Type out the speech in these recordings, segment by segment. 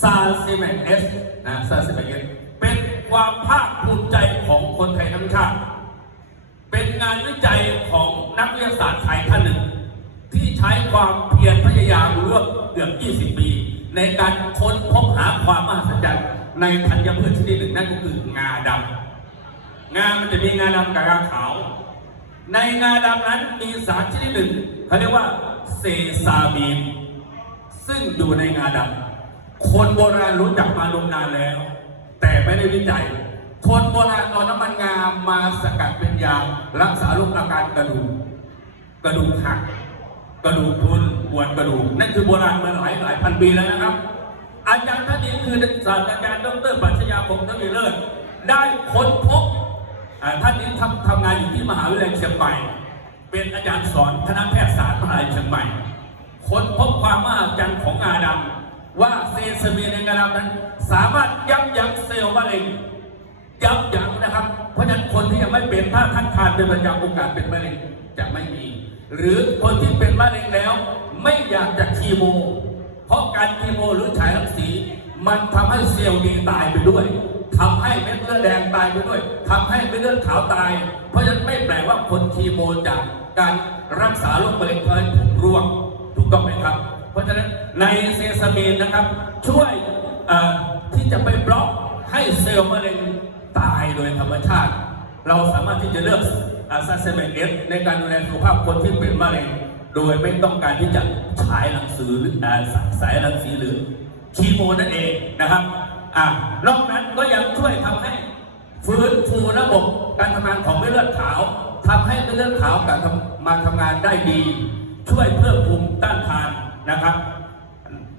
ซาซิเมนเอสนะซาซิเมนเอสเป็นความภาคภูมิใจของคนไทยทั้งชาติ เป็นงานวิจัยของนักวิทยาศาสตร์ไทยท่านหนึ่ง ที่ใช้ความเพียรพยายามร่วมเกือบ 20 ปี ในการค้นพบหาความมหัศจรรย์ในธัญพืชชนิดหนึ่งนั่นก็คืองาดำงามันจะมีงาดำกับงาขาว ในงาดำนั้นมีสารชนิดหนึ่งเขาเรียกว่าเซซามีน ซึ่งอยู่ในงาดำคนโบราณรู้จักมาลงนานแล้ว แต่ไม่ได้วิจัย คนโบราณเอาน้ำมันงามาสกัดเป็นยารักษาโรคอาการกระดูกกระดูกหัก กระดูกพุนปวดกระดูก นั่นคือโบราณมาหลายหลายพันปีแล้วนะครับ อาจารย์ท่านนี้คือศาสตราจารย์ดรปัชญาคงทวีเลิศได้ค้นพบท่านนี้ทำทำงานอยู่ที่มหาวิทยาลัยเชียงใหม่ เป็นอาจารย์สอนคณะแพทยศาสตร์มหาวิทยาลัยเชียงใหม่ ค้นพบความมหัศจรรย์ของงาดำว่าเซซามีนในงาดำนั้น สามารถยับยั้งเซลล์มะเร็งยับยั้งนะครับ เพราะฉะนั้นคนที่ยังไม่เป็นถ้าท่านทานเป็นประจำโอกาสเป็นมะเร็งจะไม่มี หรือคนที่เป็นมะเร็งแล้ว ไม่อยากจะคีโม เพราะการคีโมหรือฉายรังสี มันทำให้เซลล์ดีตายไปด้วยทำให้เม็ดเลือดแดงตายไปด้วยทำให้เม็ดเลือดขาวตาย เพราะฉะนั้นไม่แปลว่าคนคีโมจากการรักษาโรคมะเร็งทำให้ผมร่วง ถูกต้องไหมครับ เพราะฉะนั้นในเซซามีนนะครับ ช่วยที่จะไปบล็อกให้เซลล์มะเร็งตายโดยธรรมชาติ เราสามารถที่จะเลือกอาซาเซเมนเอสในการดูแลสุขภาพคนที่เป็นมะเร็ง โดยไม่ต้องการที่จะฉายรังสีหรืออ่าสายรังสีหรือคีโมนั่นเองนะครับอ่านอกนั้นก็ยังช่วยทำให้ฟื้นฟูระบบการทำงานของเม็ดเลือดขาวทำให้เม็ดเลือดขาวกลับมาทำงานได้ดี ช่วยเพิ่มภูมิต้านทานนะครับ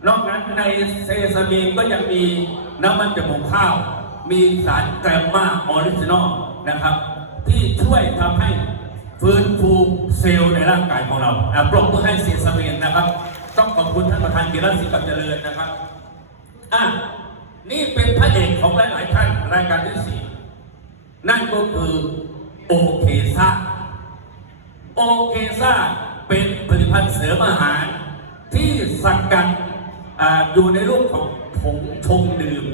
นอกนั้นในเซซามีนก็ยังมีน้ำมันจมูกข้าว มีสารแกรมมาออริจินอลนะครับ ที่ช่วยทำให้ฟื้นฟูเซลล์ในร่างกายของเราอะปรบมือให้เซซามีนนะครับ ต้องขอบคุณท่านประธานกีฬาศิกับเจริญนะครับอะนี่เป็นพระเอกของหลายๆท่านรายการที่สี่นั่นก็คือโอเคซ่าโอเคซ่า เป็นผลิตภัณฑ์เสริมอาหาร ที่สกัดอ่าอยู่ในรูปของผงชงดื่ม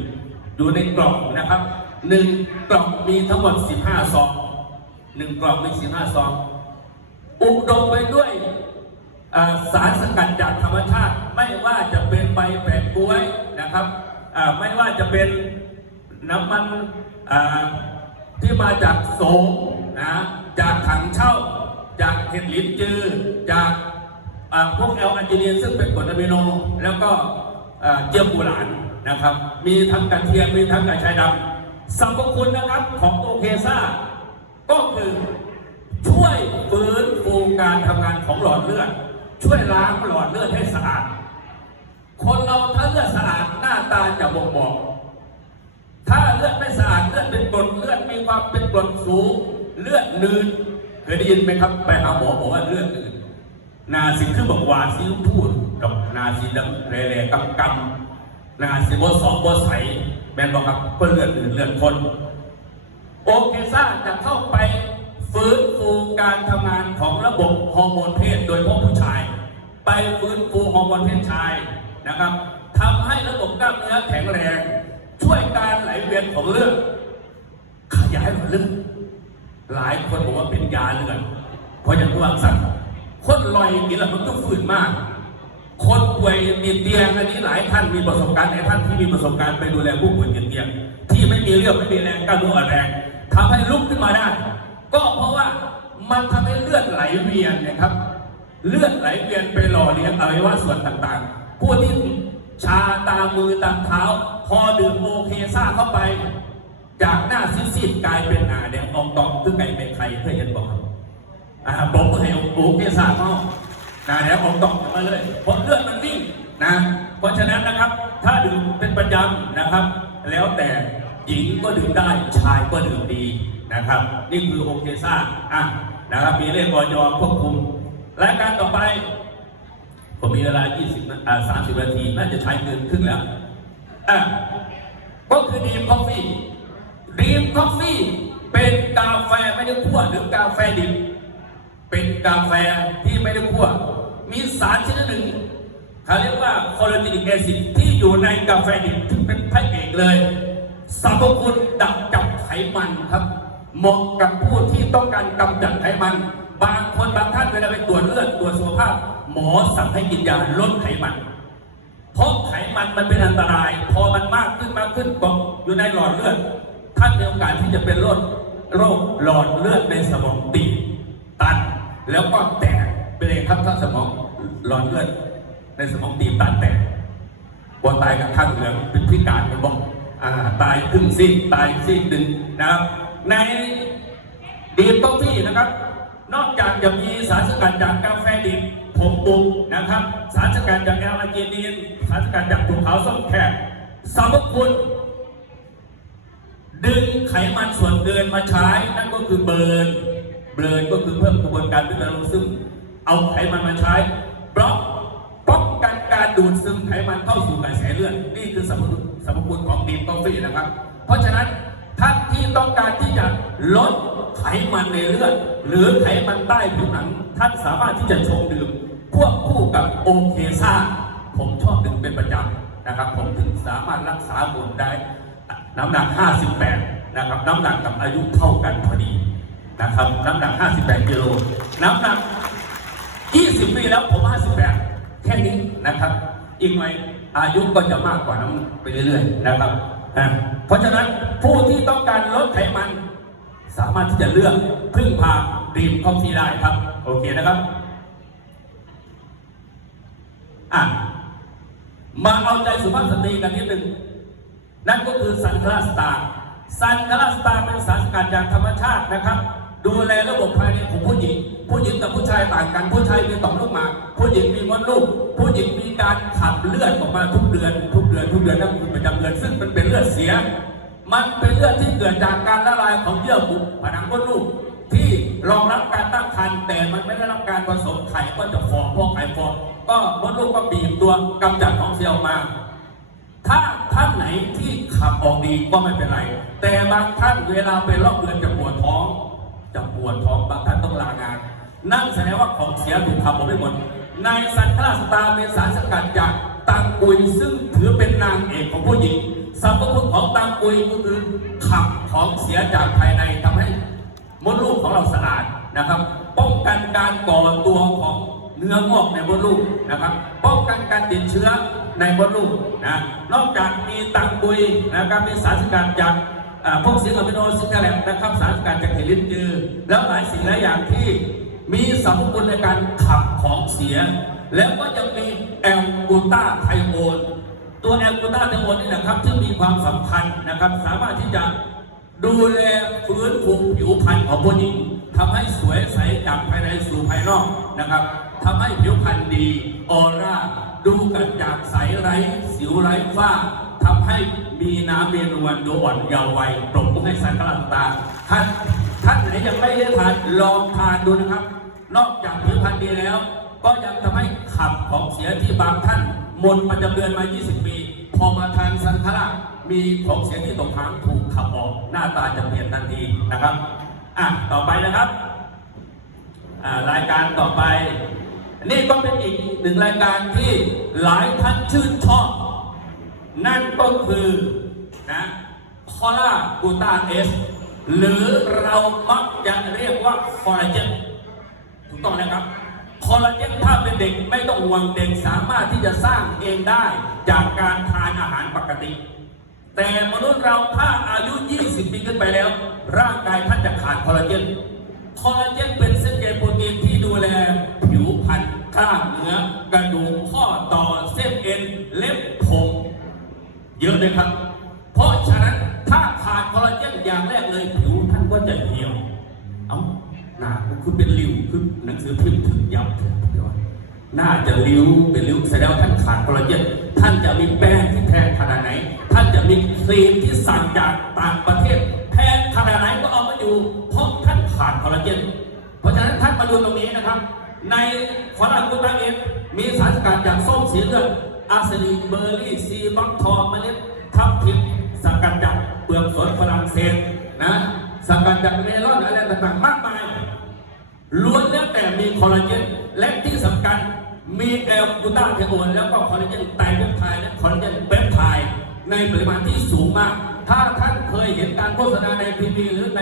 อยู่ในกล่องนะครับหนึ่งกล่องมีทั้งหมด 15 ซองหนึ่งกล่องมี15 ซอง อุดมไปด้วยสารสกัดจากธรรมชาติ ไม่ว่าจะเป็นใบแปะกล้วยนะครับไม่ว่าจะเป็นน้ำมันที่มาจากโสมนะจากถังเช่า จากเห็ดลิ้นจือจากพวกแอลอันจินียนซึ่งเป็นกรดอะมิโน แล้วก็เจียมบูหลานนะครับ มีทั้งกระเทียมมีทั้งกระชายดำสรรพคุณนะครับของโอเคซ่าก็คือช่วยฟื้นฟูการทำงานของหลอดเลือด ช่วยล้างหลอดเลือดให้สะอาด คนเราถ้าเลือดสะอาดหน้าตาจะบ่งบอก ถ้าเลือดไม่สะอาดเลือดเป็นกรดเลือดมีความเป็นกรดสูงเลือดนืด เคยได้ยินไหมครับ ไปหาหมอบอกว่าเลือดนืดนาสิคือบอกว่าซิพูดกับนาซีดำเร่ๆกำกำนาซีบสองบใสแมนบอกครับเพื่อเลือดนืดเลือดคนโอเคซ่าจะเข้าไปฟื้นฟูการทำงานของระบบฮอร์โมนเพศโดยเฉพาะผู้ชาย ไปฟื้นฟูฮอร์โมนเพศชายนะครับทำให้ระบบกล้ามเนื้อแข็งแรง ช่วยการไหลเวียนของเลือดขยายหลอดเลือด หลายคนบอกว่าเป็นยาเลือดเพราะอย่างที่ว่าสั่งคนลอยกินแหล้วมันก็ฝืนมาก คนป่วยมีเตียงอันนี้หลายท่านมีประสบการณ์ในท่านที่มีประสบการณ์ไปดูแลผู้ป่วยติดเตียง ที่ไม่มีเรี่ยวไม่มีแรงกล้ามเนื้ออ่อนแรงทำให้ลุกขึ้นมาได้ ก็เพราะว่ามันทำให้เลือดไหลเวียนนะครับ เลือดไหลเวียนไปหล่อเลี้ยงอวัยวะส่วนต่างๆ ผู้ที่ชาตามมือตามเท้า พอดื่มโอเคซ่าเข้าไป จากหน้าซีดๆกลายเป็นหน้าแดงอองตองคือไก่เป็นไข่เคยเห็นบอกครับอ่าบอกเพื่อให้โอเคซ่าเข้านะแล้วผมต้องมาเลยเพราะเลือดมันวิ่งนะเพราะฉะนั้นนะครับ ถ้าดื่มเป็นประจำนะครับ แล้วแต่หญิงก็ดื่มได้ชายก็ดื่มดีนะครับ นี่คือโอเคซ่าอะนะครับมีเลขบอยควบคุมรายการต่อไป ผมมีเวลา 20นาอ่า30 นาที น่าจะใช้เกินครึ่งแล้วอะก็คือดีมคอฟฟี่ ดีมคอฟฟี่เป็นกาแฟไม่ได้คั่วหรือกาแฟดิบ เป็นกาแฟที่ไม่ได้คั่ว มีสารชนิดหนึ่งเขาเรียกว่าคอลลาเจนิกแอซิดที่อยู่ในกาแฟดิบที่เป็นพระเอกเลยสรรพคุณดักจับไขมันครับ เหมาะกับผู้ที่ต้องการกำจัดไขมัน บางคนบางท่านเวลาไปตรวจเลือดตรวจสุขภาพ หมอสั่งให้กินยาลดไขมันเพราะไขมันมันเป็นอันตราย พอมันมากขึ้นมากขึ้นก็อยู่ในหลอดเลือด ท่านมีโอกาสที่จะเป็นโรคโรคหลอดเลือดในสมองตีบตัน แล้วก็แตกเป็นเองครับถ้าสมองหลอดเลือดในสมองตีบตันแตกกลัวตายกับข้างเหลืองเป็นพิการเป็นบอกตายครึ่งซีกตายซีกหนึ่งนะครับ ในดีต้ที่นะครับ นอกจากจะมีสารสกัดจากกาแฟดิบผงบุกนะครับ สารสกัดจากแอลลาจีนีนสารสกัดจากถั่วขาวส้มแขกสรรพคุณ ดึงไขมันส่วนเกินมาใช้นั่นก็คือเบิร์นเบิร์นก็คือเพิ่มกระบวนการพิจารณาซึมเอาไขมันมาใช้บล็อกป้องกันการดูดซึมไขมันเข้าสู่กระแสเลือดนี่คือสรรพคุณสรรพคุณของดีมกาแฟนะครับ เพราะฉะนั้นท่านที่ต้องการที่จะลดไขมันในเลือด หรือไขมันใต้ผิวหนัง ท่านสามารถที่จะชงดื่มควบคู่กับโอเคซ่าผมชอบดื่มเป็นประจำนะครับ ผมถึงสามารถรักษาบุญได้ น้ำหนัก 58 นะครับ น้ำหนักกับอายุเท่ากันพอดีนะครับ น้ำหนัก 58 กิโล น้ำหนัก 20 ปีแล้วผม 58 แค่นี้นะครับ อีกหน่อยอายุก็จะมากกว่านั้นไปเรื่อยๆนะครับอะเพราะฉะนั้นผู้ที่ต้องการลดไขมัน สามารถที่จะเลือกพึ่งพาดีมคอฟฟี่ได้ครับ โอเคนะครับอะมาเอาใจสุภาพสตรีกันนิดหนึ่ง นั่นก็คือซันคลาสตาร์ซันคลาสตาเป็นสารสกัดจากธรรมชาตินะครับ ดูแลระบบภายในของผู้หญิง ผู้หญิงกับผู้ชายต่างกัน ผู้ชายมีต่อมลูกหมากผู้หญิงมีมดลูก ผู้หญิงมีการขับเลือดออกมาทุกเดือน ทุกเดือนทุกเดือนนั่นคือประจำเดือนซึ่งมันเป็นเลือดเสีย มันเป็นเลือดที่เกิดจากการละลายของเยื่อบุผนังมดลูกที่รองรับการตั้งครรภ์แต่มันไม่ได้รับการผสมไข่ก็จะฟองพอไข่ฟองก็มดลูกก็บีบตัวกำจัดของเสียออกมา ถ้าท่านไหนที่ขับออกดีก็ไม่เป็นไร แต่บางท่านเวลาไปรอบเดือนจะปวดท้อง จะปวดท้องบางท่านต้องลางาน นั่นแสดงว่าของเสียถูกขับออกไปหมด ในสันคลาสตาเป็นสารสกัดจากตังกุยซึ่งถือเป็นนางเอกของผู้หญิงสรรพคุณของตังกุยก็คือขับของเสียจากภายในทำให้มดลูกของเราสะอาดนะครับ ป้องกันการก่อตัวของเนื้องอกในมดลูกนะครับ ป้องกันการติดเชื้อ ในมดลูกนะนอกจากมีตังกุยนะครับมีสารสกัดจากพวกสิงอะมิโนซิกแลนะครับสารสกัดจากเฮลินจือ แล้วหลายสิ่งหลายอย่างที่มีสรรพคุณในการขับของเสีย แล้วก็ยังมีแอลกูตาไทโอนตัวแอลกูตาไทโอนนี่นะครับที่มีความสำคัญนะครับ สามารถที่จะดูแลฟื้นฟูผิวพรรณของผู้หญิงทำให้สวยใสจากภายในสู่ภายนอกนะครับทำให้ผิวพรรณดีออร่า ดูกันจากใสไร้สิวไร้ฝ้าทำให้มีน้ำเมนวลดูอ่อนเยาว์วัยปรบมือให้สันกลันตาท่านท่านไหนยังไม่ได้ทานลองทานดูนะครับ นอกจากผิวพรรณดีแล้ว ก็ยังทำให้ขับของเสียที่บางท่านหมดประจำเดือนมา 20 ปี พอมาทานสันคารามีของเสียที่ตกค้างถูกขับออกหน้าตาจะเปลี่ยนทันทีนะครับอะต่อไปนะครับ รายการต่อไป นี่ก็เป็นอีกหนึ่งรายการที่หลายท่านชื่นชอบ นั่นก็คือนะคอล่ากูตาเอสหรือเรามักจะเรียกว่าคอลลาเจนถูกต้องนะครับคอลลาเจนถ้าเป็นเด็กไม่ต้องห่วงเด็กสามารถที่จะสร้างเองได้จากการทานอาหารปกติ แต่มนุษย์เราถ้าอายุ 20 ปีขึ้นไปแล้ว ร่างกายท่านจะขาดคอลลาเจนคอลลาเจนเป็นเส้นใยโปรตีนที่ดูแลผิวพรรณ กล้ามเนื้อกระดูกข้อต่อเส้นเอ็นเล็บผมเยอะเลยครับ เพราะฉะนั้นถ้าขาดคอลลาเจนอย่างแรกเลยผิวท่านก็จะเหี่ยว เอ้าหน้าคุณเป็นริ้วคือหนังสือพิมพ์ถึงยับเดี๋ยวหน้าจะริ้วเป็นริ้วแสดงว่าท่านขาดคอลลาเจนท่านจะมีแป้งที่แพงขนาดไหน ท่านจะมีครีมที่สั่งจากต่างประเทศแพงขนาดไหนก็เอามาอยู่เพราะท่านขาดคอลลาเจนเพราะฉะนั้นท่านมาดูตรงนี้นะครับ ในคอลลกูตาเอนมีสารสกัดจากส้มสีเลือดอาร์เซนิกเบอร์รี่ซีบักทองเมล็ดทับทิมสกัดจากเปลือกสนฝรั่งเศสนะสกัดจากเมลอนอะไรต่างๆมากมายล้วนแล้วแต่มีคอลลาเจนและที่สำคัญมีแอลกูต้าเทโอนแล้วก็คอลลาเจนไตรเปปไทด์และคอลลาเจนเปปไทด์ในปริมาณที่สูงมาก ถ้าท่านเคยเห็นการโฆษณาในทีวีหรือใน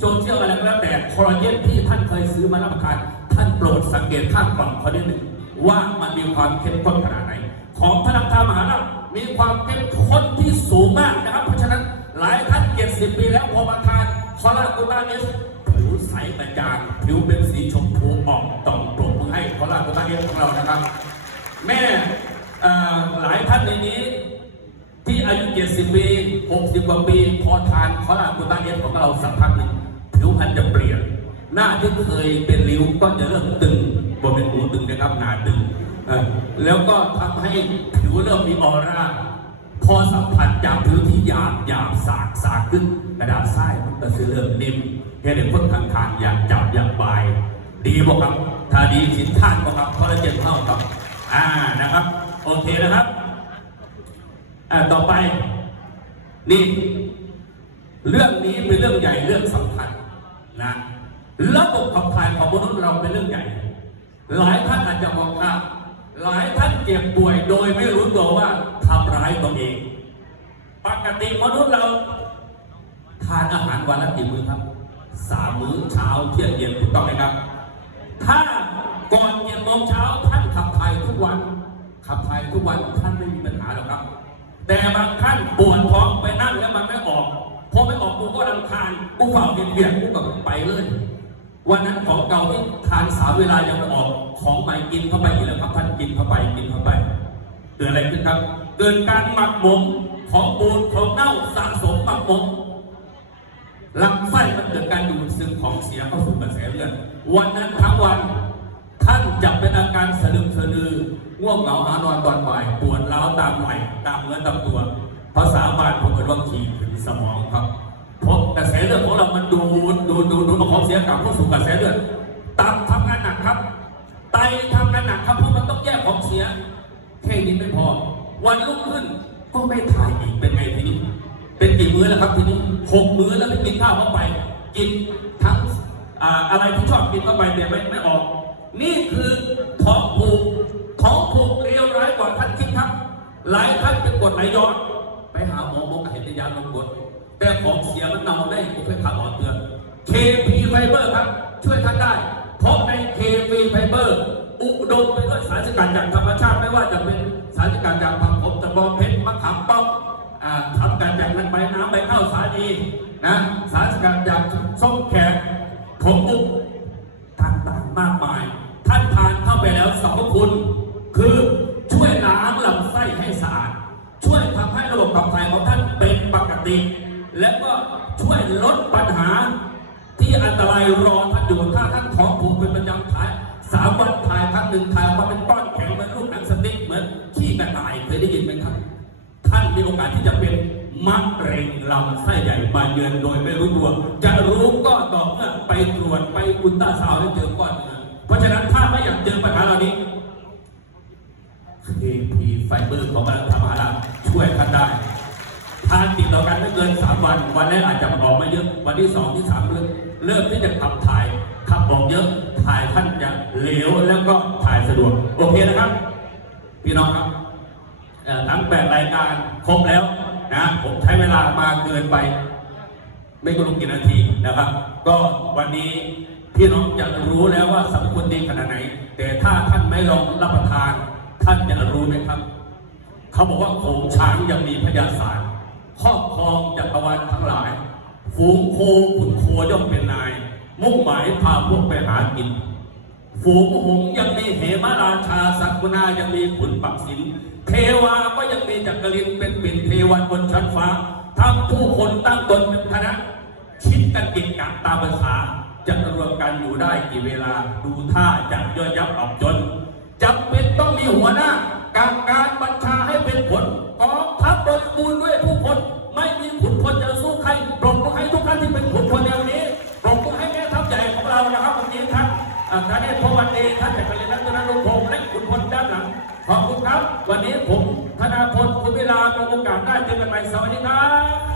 โซเชียลอะไรก็แล้วแต่คอลลาเจนที่ท่านเคยซื้อมารับประทาน ท่านโปรดสังเกตข้างกล่องเขาด้วยหนึ่งว่ามันมีความเข้มข้นขนาดไหน ของพลังทามหารามีความเข้มข้นที่สูงมากนะครับ เพราะฉะนั้นหลายท่าน70ปีแล้วพอมาทานคอลลากูต้าเอสผิวใสกระจ่างผิวเป็นสีชมพูออกต่อมปรบมือให้คอลลากูต้าเอสของเรานะครับ แม่อ่อหลายท่านในนี้ที่อายุ70ปี60กว่าปีพอทานคอลลากูต้าเอสของเราสักพักหนึ่งผิวพรรณจะเปลี่ยน หน้าที่เคยเป็นริ้วก็จะเริ่มตึงบนเป็นหูตึงนะครับหนาตึง แล้วก็ทำให้ผิวเริ่มมีออร่า พอสัมผัสจากผิวที่หยาบหยาบสากสากขึ้น กระดาษทรายมันก็จะเริ่มนิ่มเห็นคนทางทางอยากจับอยากบาย ดีบ่ครับถ้าดีสินท่านบ่ครับคอลลาเจนเท่ากับอ่านะครับ โอเคนะครับอ่าต่อไปนี่เรื่องนี้เป็นเรื่องใหญ่เรื่องสำคัญนะ ระบบขับถ่ายของมนุษย์เราเป็นเรื่องใหญ่ หลายท่านอาจจะมองข้าหลายท่านเจ็บป่วยโดยไม่รู้ตัวว่าทำร้ายตัวเอง ปกติมนุษย์เราทานอาหารวันละกี่มื้อครับสามมื้อเช้าเที่ยงเย็นถูกต้องไหมครับ ถ้าก่อนเย็นโมงเช้าท่านขับถ่ายทุกวัน ขับถ่ายทุกวันท่านไม่มีปัญหาหรอกครับ แต่บางท่านปวดท้องไปนั่งแล้วมันไม่ออกพอไม่ออกกูก็รำคาญกูเฝ้าเบียดเบียดกูก็ไปเลย วันนั้นของเก่าที่ทานสามเวลายังไม่ออกของใหม่กินเข้าไปอีกแล้วครับท่านกินเข้าไปกินเข้าไปเกิดอะไรขึ้นครับ เกิดการหมักหมมของบูดของเน่าสะสมหมักหมมลำไส้มันเกิดการดูดซึมของเสียเข้าสู่กระแสเลือดวันนั้นทั้งวันท่านจะเป็นอาการสะดึมสะดือง่วงเหงาหานอนตอนบ่ายปวดร้าวตามไหล่ตามเนื้อตามตัว ภาษาบาลผมเรียกว่าขีดถึงสมองครับ เราะกระแสเลือดของเรามันดูดดูดดูดดูดเอาของเสียกลับเข้าสู่กระแสเลือดตับทำงานหนักครับ ไตทำงานหนักครับเพราะมันต้องแยกของเสียแค่นี้ไม่พอ วันรุ่งขึ้นก็ไม่ถ่ายอีกเป็นไงทีนี้ เป็นกี่มื้อแล้วครับทีนี้หกมื้อแล้วไม่กินข้าวเข้าไป กินทั้งอะไรที่ชอบกินเข้าไปแต่ไม่ไม่ออก นี่คือท้องผูกท้องผูกเลวร้ายกว่าท่านคิดครับ หลายท่านเป็นกดไหลย้อน ไปหาหมอหมอเห็นยาลงกด แต่ของเสียมันเน่าได้ผมเคยถามหมอเตือน KP Fiber ครับ ช่วยท่านได้ เพราะใน KP Fiber อุดมไปด้วยสารสกัดจากธรรมชาติไม่ว่าจะเป็นสารสกัดจากผักผมตะบองเพชรมะขามป้อมอ่าทำกันจากนั้นใบน้ำใบข้าวสาลีนะสารสกัดจากส้มแขกผงบุกต่างๆมากมาย ท่านทานเข้าไปแล้วสรรพคุณ รายรอท่านอยู่ถ้าท่านท้องผูกเป็นประจำถ่ายสามวันถ่ายครั้งหนึ่งถ่ายมาเป็นก้อนแข็งเหมือนลูกหนังสติ๊กเหมือนขี้กระต่ายเคยได้ยินไหมครับ ท่านมีโอกาสที่จะเป็นมะเร็งลำไส้ใหญ่มาเยือนโดยไม่รู้ตัวจะรู้ก็ต่อเมื่อไปตรวจไปอุลตราซาวด์แล้วเจอก้อนเนื้อเพราะฉะนั้นถ้าไม่อยากเจอปัญหาเหล่านี้ KP ไฟเบอร์ของมันธรรมดาช่วยท่านได้ทานติดต่อกันไม่เกิน 3 วัน วันแรกอาจจะออกม่เยอะ วันที่ 2 ที่3เริ่ม เริ่มที่จะขับถ่ายขับออกเยอะถ่ายท่านจะเหลวแล้วก็ถ่ายสะดวกโอเคนะครับ พี่น้องครับทั้ง8รายการครบแล้วนะผมใช้เวลามาเกินไป ไม่รู้กี่นาทีนะครับ ก็วันนี้พี่น้องจะรู้แล้วว่าสรรพคุณดีขนาดไหน แต่ถ้าท่านไม่ลองรับประทาน ท่านจะรู้ไหมครับ เขาบอกว่าโขงช้างยังมีพยาศาสตร์ครอบครองจักรวาลทั้งหลาย ฝูงโคขุนโคย่อมเป็นนาย มุ่งหมายพาพวกไปหากิน ฝูงหงยังมีเหมราชาสักกุณายังมีขุนปักษิณเทวาก็ยังมีจักรินเป็นปิ่นเทวันบนชั้นฟ้าทำผู้คนตั้งตนเป็นคณะคิดกันกินกันตามภาษาจะรวมกันอยู่ได้กี่เวลาดูท่าจะย่อยยับออกจนจำเป็นต้องมีหัวหน้า การการบัญชาให้เป็นผลกองทัพบริบูรณ์ด้วย ขอบคุณครับวันนี้ผมธนาโอกาสได้เจอกันใหม่สวัสดีครับ